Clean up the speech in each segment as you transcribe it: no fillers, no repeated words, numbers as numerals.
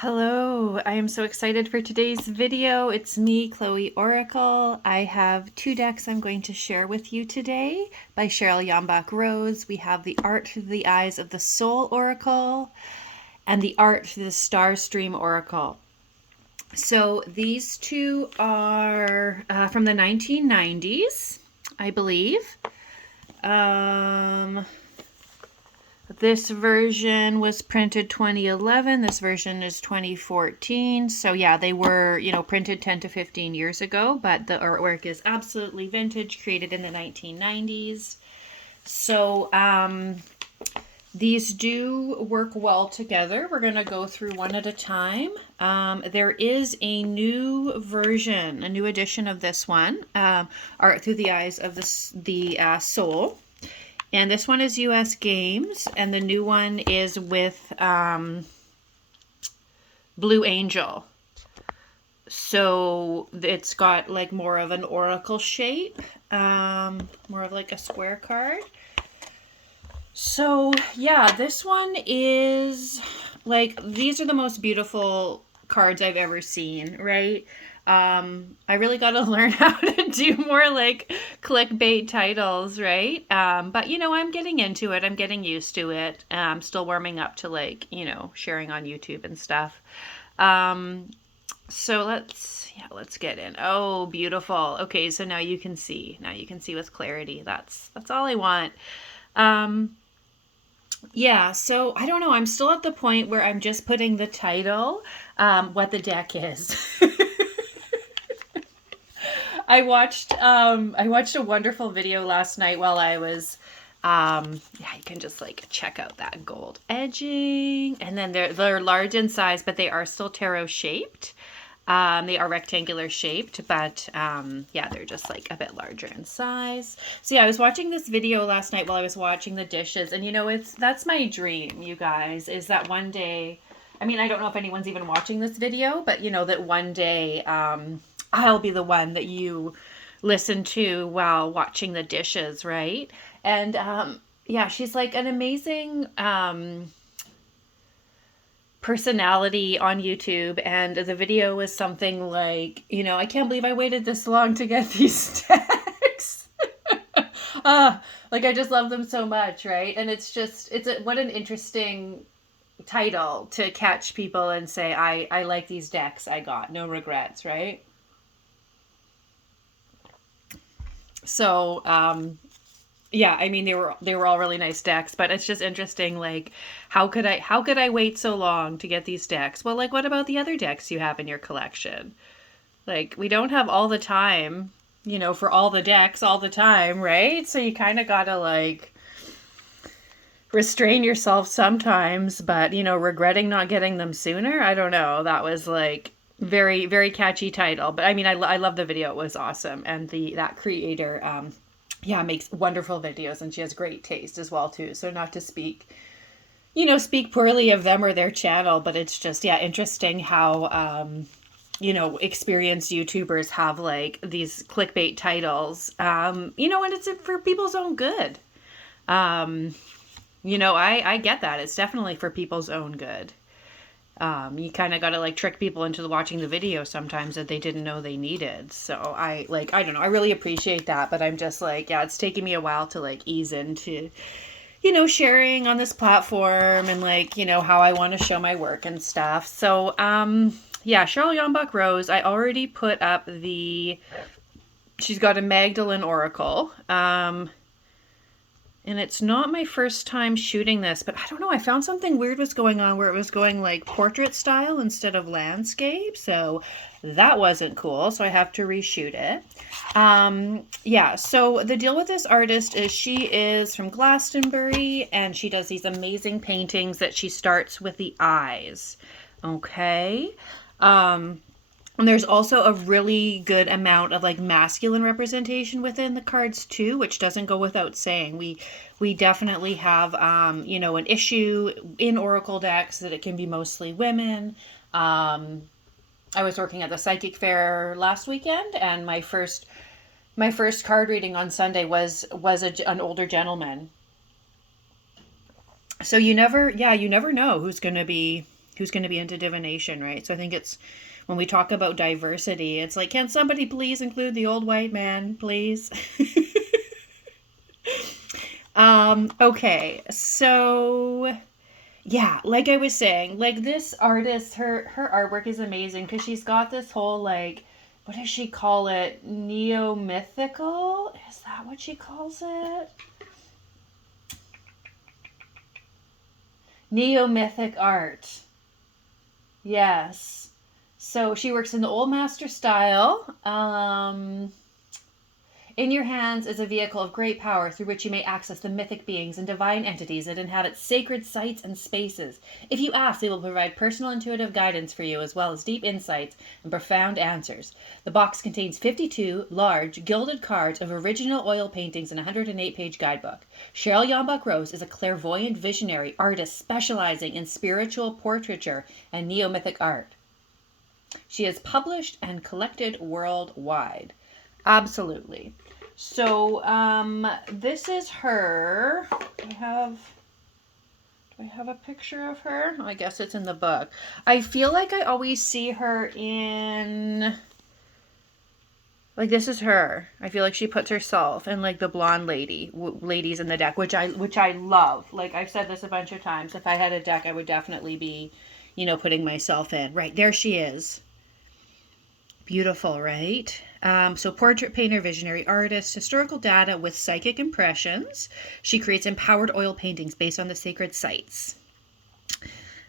Hello, I am so excited for today's video. It's me, Chloe Oracle. I have two decks I'm going to share with you today by Cheryl Yambrach Rose. We have the Art Through the Eyes of the Soul Oracle and the Art Through the Starstream Oracle. So these two are from the 1990s, I believe. This version was printed 2011. This version is 2014. So yeah, they were, printed 10 to 15 years ago, but the artwork is absolutely vintage, created in the 1990s. So these do work well together. We're going to go through one at a time. There is a new version, a new edition of this one, Art Through the Eyes of the Soul. And this one is US Games, and the new one is with Blue Angel. So it's got like more of an oracle shape, more of like a square card. So yeah, this one is like, these are the most beautiful cards I've ever seen, right? I really got to learn how to do more like clickbait titles, right? But I'm getting into it. I'm getting used to it. I'm still warming up to like, sharing on YouTube and stuff. So let's get in. Oh, beautiful. Okay, so now you can see. Now you can see with clarity. That's all I want. Yeah, so I don't know. I'm still at the point where I'm just putting the title, what the deck is. I watched a wonderful video last night while I was you can just like check out that gold edging, and then they're large in size, but they are still tarot shaped. They are rectangular shaped, but yeah, they're just like a bit larger in size. So yeah, I was watching this video last night while I was washing the dishes, and that's my dream, you guys, is that one day, I mean, I don't know if anyone's even watching this video, but that one day I'll be the one that you listen to while watching the dishes, right? And yeah, she's like an amazing personality on YouTube, and the video was something like, I can't believe I waited this long to get these decks. Like, I just love them so much, right? And what an interesting title to catch people and say, I like these decks I got, no regrets, right? So, yeah, I mean, they were all really nice decks, but it's just interesting, like, how could I wait so long to get these decks? Well, like, what about the other decks you have in your collection? Like, we don't have all the time, for all the decks all the time, right? So you kind of gotta like restrain yourself sometimes, but regretting not getting them sooner. I don't know. That was like very, very catchy title, but I mean, I love the video. It was awesome, and that creator, yeah, makes wonderful videos, and she has great taste as well too. So not to speak poorly of them or their channel, but it's just, yeah, interesting how experienced YouTubers have like these clickbait titles, and it's for people's own good. I get that. It's definitely for people's own good. You kind of got to like trick people into watching the video sometimes that they didn't know they needed. So I don't know. I really appreciate that, but I'm just like, yeah, it's taking me a while to like ease into, sharing on this platform and like, how I want to show my work and stuff. So, yeah, Cheryl Yambrach Rose, I already put up she's got a Magdalene Oracle. And it's not my first time shooting this, but I don't know. I found something weird was going on where it was going like portrait style instead of landscape. So that wasn't cool. So I have to reshoot it. Yeah, so the deal with this artist is she is from Glastonbury, and she does these amazing paintings that she starts with the eyes. Okay. And there's also a really good amount of like masculine representation within the cards too, which doesn't go without saying. We definitely have an issue in Oracle decks that it can be mostly women. I was working at the psychic fair last weekend, and my first card reading on Sunday was an older gentleman. So you never know who's going to be who's going to be into divination, right? So I think it's when we talk about diversity, it's like, can somebody please include the old white man, please? Okay, so yeah, like I was saying, like this artist, her artwork is amazing because she's got this whole like, what does she call it? Neo-mythical? Is that what she calls it? Neo-mythic art. Yes. So she works in the old master style. In your hands is a vehicle of great power through which you may access the mythic beings and divine entities that inhabit sacred sites and spaces. If you ask, they will provide personal intuitive guidance for you as well as deep insights and profound answers. The box contains 52 large gilded cards of original oil paintings and a 108-page guidebook. Cheryl Yambrach Rose is a clairvoyant visionary artist specializing in spiritual portraiture and neo-mythic art. She is published and collected worldwide. Absolutely. So, this is her. Do I have a picture of her? I guess it's in the book. I feel like I always see her in, like, this is her. I feel like she puts herself in like the blonde ladies in the deck, which I love. Like I've said this a bunch of times. If I had a deck, I would definitely be, putting myself in. Right, there she is. Beautiful, right? So portrait painter, visionary artist, historical data with psychic impressions. She creates empowered oil paintings based on the sacred sites.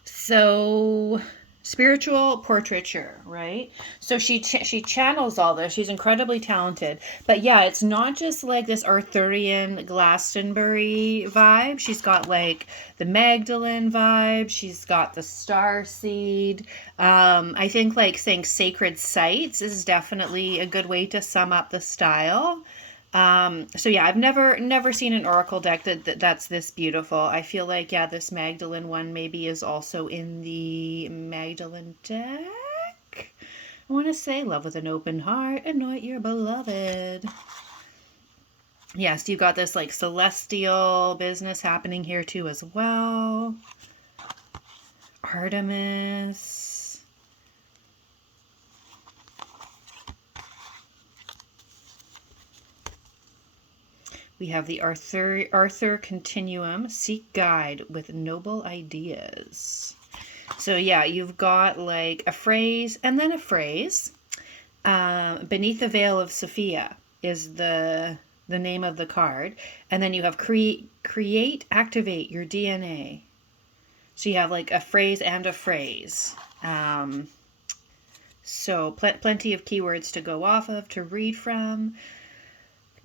So spiritual portraiture, right? So she channels all this. She's incredibly talented. But yeah, it's not just like this Arthurian Glastonbury vibe. She's got like the Magdalene vibe. She's got the star seed. I think like saying sacred sites is definitely a good way to sum up the style. So yeah, I've never seen an oracle deck that's this beautiful. I feel like, yeah, this Magdalene one maybe is also in the Magdalene deck. I want to say love with an open heart, anoint your beloved. Yes, you got this like celestial business happening here too as well. Artemis. We have the Arthur Continuum, seek guide with noble ideas. So yeah, you've got like a phrase and then a phrase. Beneath the Veil of Sophia is the name of the card. And then you have create, activate your DNA. So you have like a phrase and a phrase. So plenty of keywords to go off of, to read from.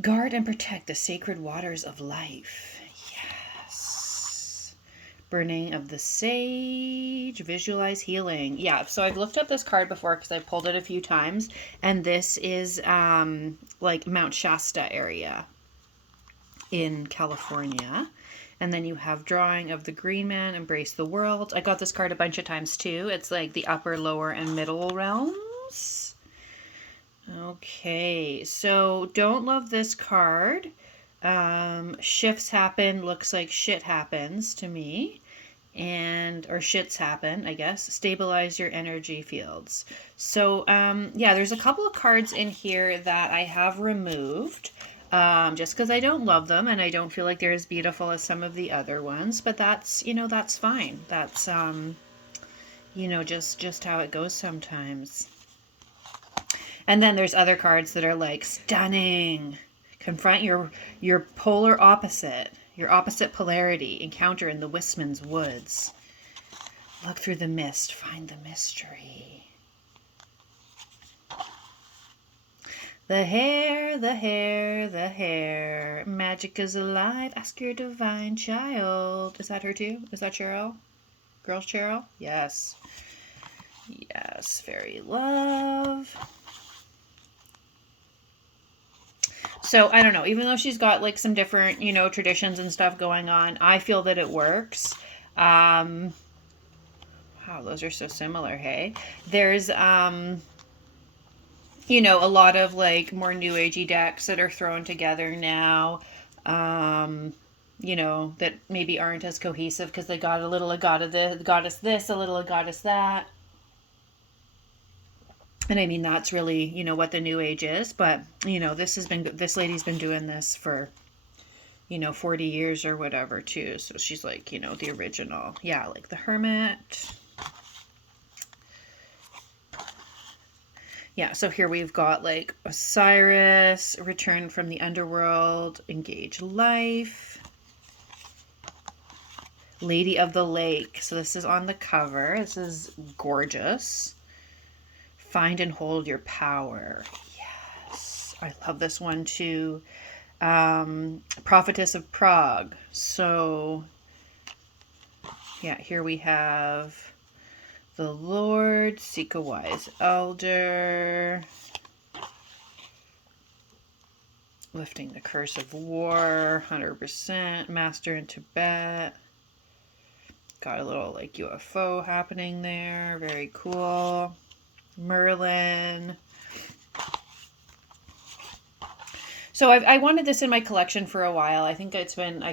Guard and protect the sacred waters of life. Yes. Burning of the sage. Visualize healing. Yeah, so I've looked up this card before because I pulled it a few times. And this is like Mount Shasta area in California. And then you have drawing of the green man, embrace the world. I got this card a bunch of times too. It's like the upper, lower, and middle realms. Okay, so don't love this card. Shifts happen, looks like shit happens to me. Or shits happen, I guess. Stabilize your energy fields. So, yeah, there's a couple of cards in here that I have removed. Just because I don't love them and I don't feel like they're as beautiful as some of the other ones. But that's, that's fine. That's, just how it goes sometimes. And then there's other cards that are like stunning. Confront your polar opposite, your opposite polarity. Encounter in the Wistman's woods. Look through the mist. Find the mystery. The hair, the hair, the hair. Magic is alive. Ask your divine child. Is that her too? Is that Cheryl? Girls Cheryl? Yes. Yes. Fairy love. So I don't know, even though she's got like some different, traditions and stuff going on, I feel that it works. Wow, those are so similar, hey? There's, a lot of like more new agey decks that are thrown together now. you know, that maybe aren't as cohesive because they got a little of goddess this, a little of goddess that. And I mean, that's really, you know, what the new age is. But, you know, this lady's been doing this for, you know, 40 years or whatever, too. So she's like, you know, the original. Yeah, like the Hermit. Yeah, so here we've got like Osiris, return from the underworld, engage life. Lady of the Lake. So this is on the cover. This is gorgeous. Find and hold your power. Yes. I love this one too. Prophetess of Prague. So, yeah, here we have the Lord, seek a wise elder, lifting the curse of war, 100%, master in Tibet. Got a little like UFO happening there. Very cool. Merlin. So I wanted this in my collection for a while. I think I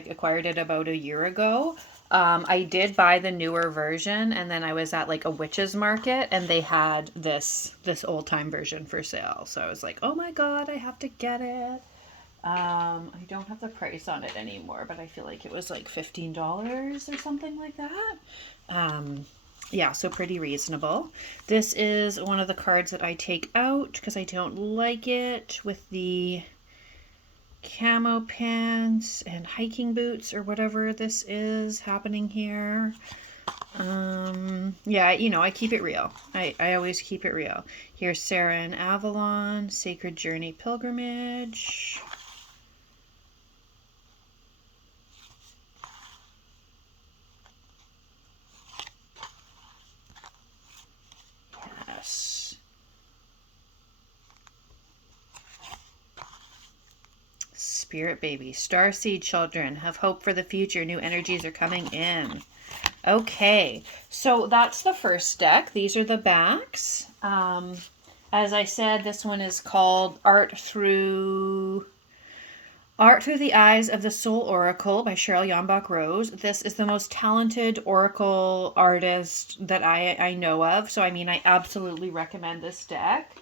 acquired it about a year ago. I did buy the newer version, and then I was at like a witch's market, and they had this old time version for sale. So I was like, oh my god, I have to get it. I don't have the price on it anymore, but I feel like it was like $15 or something like that. Yeah, so pretty reasonable. This is one of the cards that I take out because I don't like it with the camo pants and hiking boots or whatever this is happening here. Yeah, you know, I keep it real. I always keep it real. Here's Sarah and Avalon, Sacred Journey Pilgrimage. Yes. Spirit baby, starseed children, have hope for the future. New energies are coming in. Okay, so that's the first deck. These are the backs. As I said, this one is called Art Through the Eyes of the Soul Oracle by Cheryl Yambrach Rose. This is the most talented oracle artist that I know of. So, I mean, I absolutely recommend this deck.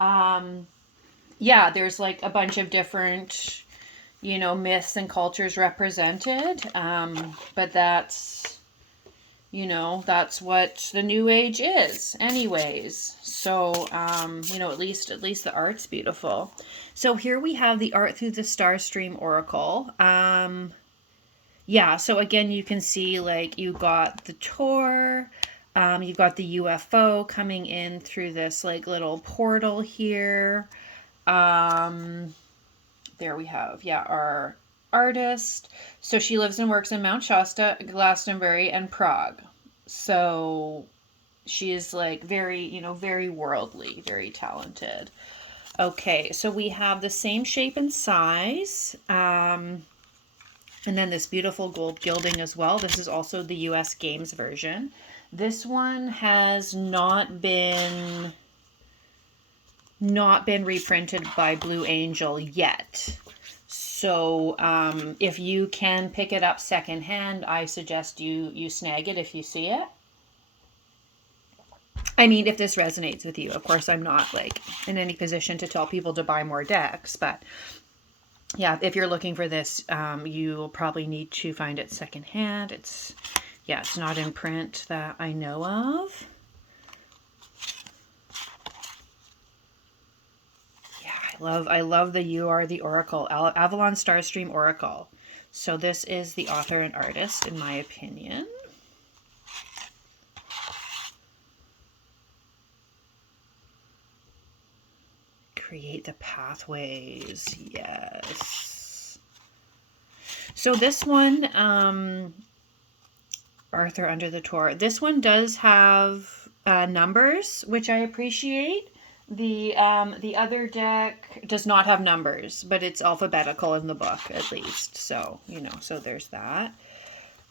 Yeah, there's like a bunch of different, you know, myths and cultures represented. But that's, you know, that's what the new age is anyways. So, you know, at least the art's beautiful. So here we have the Art Through the Starstream Oracle. Yeah, so again, you can see like you got the tour, you got the UFO coming in through this like little portal here. There we have, yeah, our artist. So she lives and works in Mount Shasta, Glastonbury, and Prague. So she is like very, you know, very worldly, very talented. Okay, so we have the same shape and size. And then this beautiful gold gilding as well. This is also the US Games version. This one has not been reprinted by Blue Angel yet. So if you can pick it up secondhand, I suggest you snag it if you see it. I mean, if this resonates with you. Of course, I'm not like in any position to tell people to buy more decks, but yeah, if you're looking for this, you'll probably need to find it secondhand. It's not in print that I know of. I love the You Are the Oracle, Avalon Starstream Oracle. So this is the author and artist, in my opinion. Create the pathways. Yes. So this one, Arthur Under the Tour. This one does have numbers, which I appreciate. The other deck does not have numbers, but it's alphabetical in the book at least. So, you know, so there's that.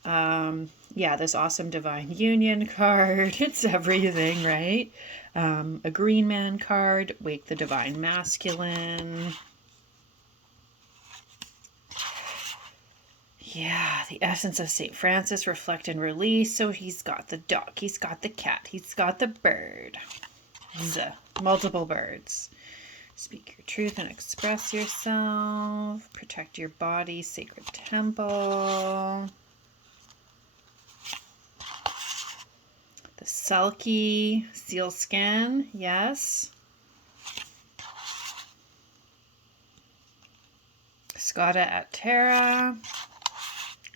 Yeah, this awesome Divine Union card. It's everything, right? A Green Man card, Wake the Divine Masculine. Yeah, the essence of St. Francis, reflect and release. So he's got the duck, he's got the cat, he's got the bird. Multiple birds. Speak your truth and express yourself. Protect your body, sacred temple. The Selkie, seal skin, yes. Scotta at Terra.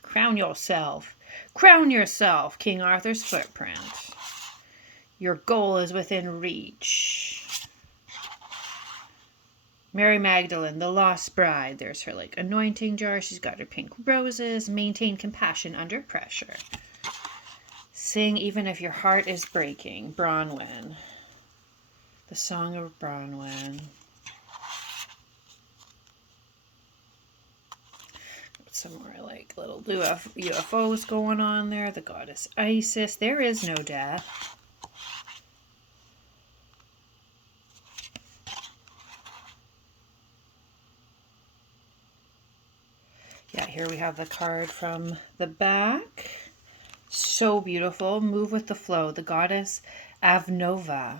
Crown yourself. Crown yourself, King Arthur's footprint. Your goal is within reach. Mary Magdalene, the lost bride. There's her like anointing jar. She's got her pink roses. Maintain compassion under pressure. Sing even if your heart is breaking. Bronwyn. The Song of Bronwyn. Some more like little UFOs going on there. The goddess Isis. There is no death. Yeah, here we have the card from the back. So beautiful. Move with the flow. The goddess Avnova.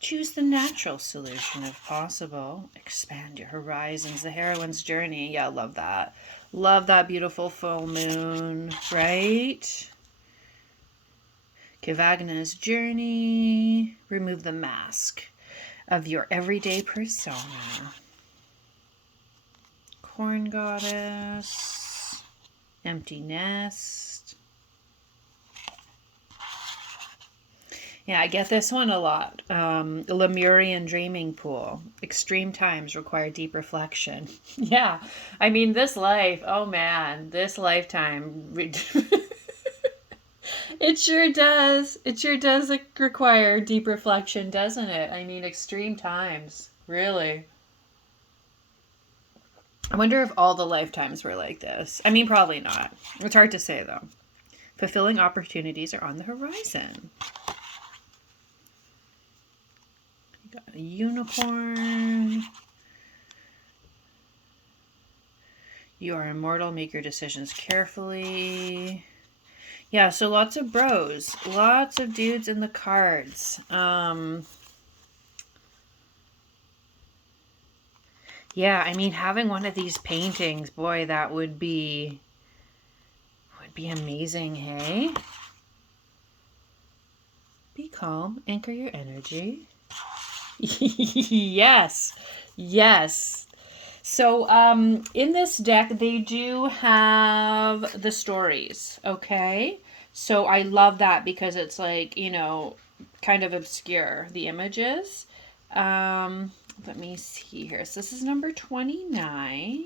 Choose the natural solution if possible. Expand your horizons. The heroine's journey. Yeah, love that. Love that beautiful full moon, right? Kavagna's journey. Remove the mask of your everyday persona. Corn goddess. Empty nest. Yeah, I get this one a lot. Lemurian dreaming pool. Extreme times require deep reflection. Yeah, I mean, this life, oh man, this lifetime, it sure does. It sure does require deep reflection, doesn't it? I mean, extreme times, really. I wonder if all the lifetimes were like this. I mean, probably not. It's hard to say, though. Fulfilling opportunities are on the horizon. Got a unicorn. You are immortal. Make your decisions carefully. Yeah, so lots of bros. Lots of dudes in the cards. Yeah, I mean, having one of these paintings, boy, that would be amazing, hey? Be calm. Anchor your energy. Yes. Yes. So in this deck, they do have the stories, okay? So I love that because it's like, you know, kind of obscure, the images. Let me see here. So this is number 29.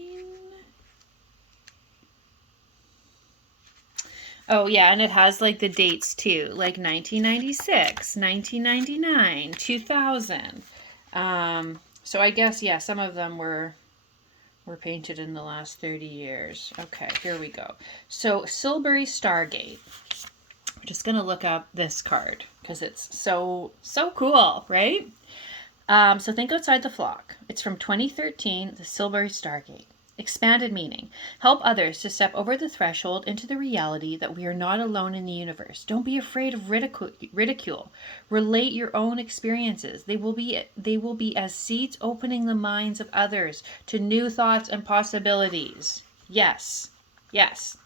Oh, yeah, and it has like the dates too, like 1996, 1999, 2000. So I guess, yeah, some of them were painted in the last 30 years. Okay, here we go. So Silbury Stargate. We're just going to look up this card because it's so cool, right? So think outside the flock. It's from 2013, the Silbury Stargate. Expanded meaning. Help others to step over the threshold into the reality that we are not alone in the universe. Don't be afraid of ridicule. Relate your own experiences. They will be as seeds opening the minds of others to new thoughts and possibilities. Yes. Yes.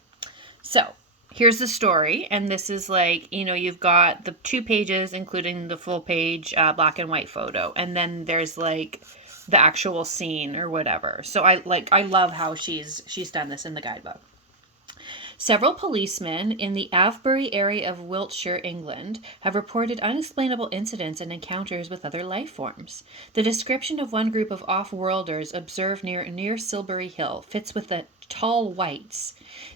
So, here's the story, and this is like, you know, you've got the 2 pages, including the full page black and white photo, and then there's like the actual scene or whatever. So I love how she's done this in the guidebook. Several policemen in the Avebury area of Wiltshire, England, have reported unexplainable incidents and encounters with other life forms. The description of one group of off-worlders observed near Silbury Hill fits with the tall whites.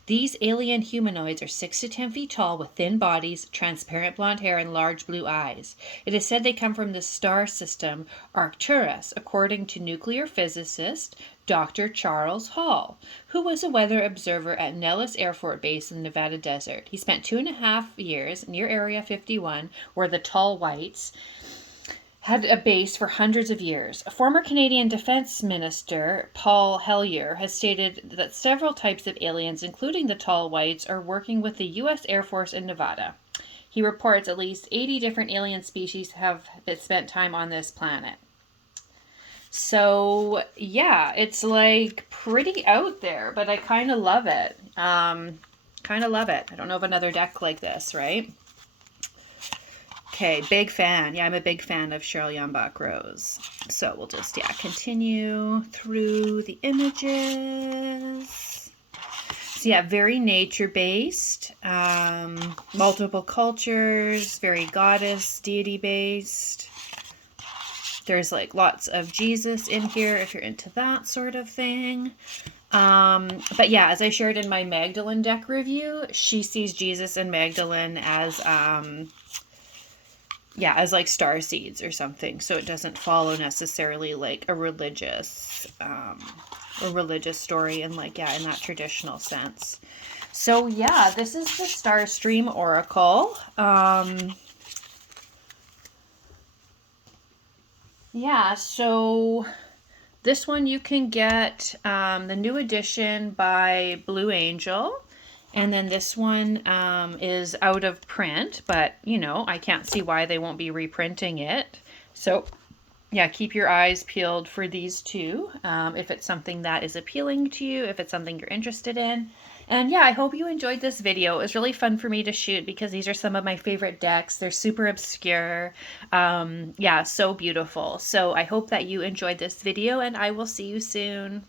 These alien humanoids are 6 to 10 feet tall with thin bodies, transparent blonde hair, and large blue eyes. It is said they come from the star system Arcturus, according to nuclear physicist Dr. Charles Hall, who was a weather observer at Nellis Air Force Base in the Nevada desert. He spent 2.5 years near Area 51, where the tall whites had a base for hundreds of years. A former Canadian Defense Minister, Paul Hellyer, has stated that several types of aliens, including the tall whites, are working with the U.S. Air Force in Nevada. He reports at least 80 different alien species have spent time on this planet. So, yeah, it's like pretty out there, but I kind of love it. Kind of love it. I don't know of another deck like this, right? Okay, big fan. Yeah, I'm a big fan of Cheryl Yambrach Rose. So we'll just, continue through the images. So yeah, very nature-based, multiple cultures, very goddess, deity-based. There's like lots of Jesus in here if you're into that sort of thing. But yeah, as I shared in my Magdalene deck review, she sees Jesus and Magdalene as like star seeds or something. So it doesn't follow necessarily like a religious story and like, in that traditional sense. So yeah, this is the Starstream Oracle. So this one you can get the new edition by Blue Angel. And then this one is out of print, but, I can't see why they won't be reprinting it. So, yeah, keep your eyes peeled for these two if it's something that is appealing to you, if it's something you're interested in. And yeah, I hope you enjoyed this video. It was really fun for me to shoot because these are some of my favorite decks. They're super obscure. So beautiful. So I hope that you enjoyed this video, and I will see you soon.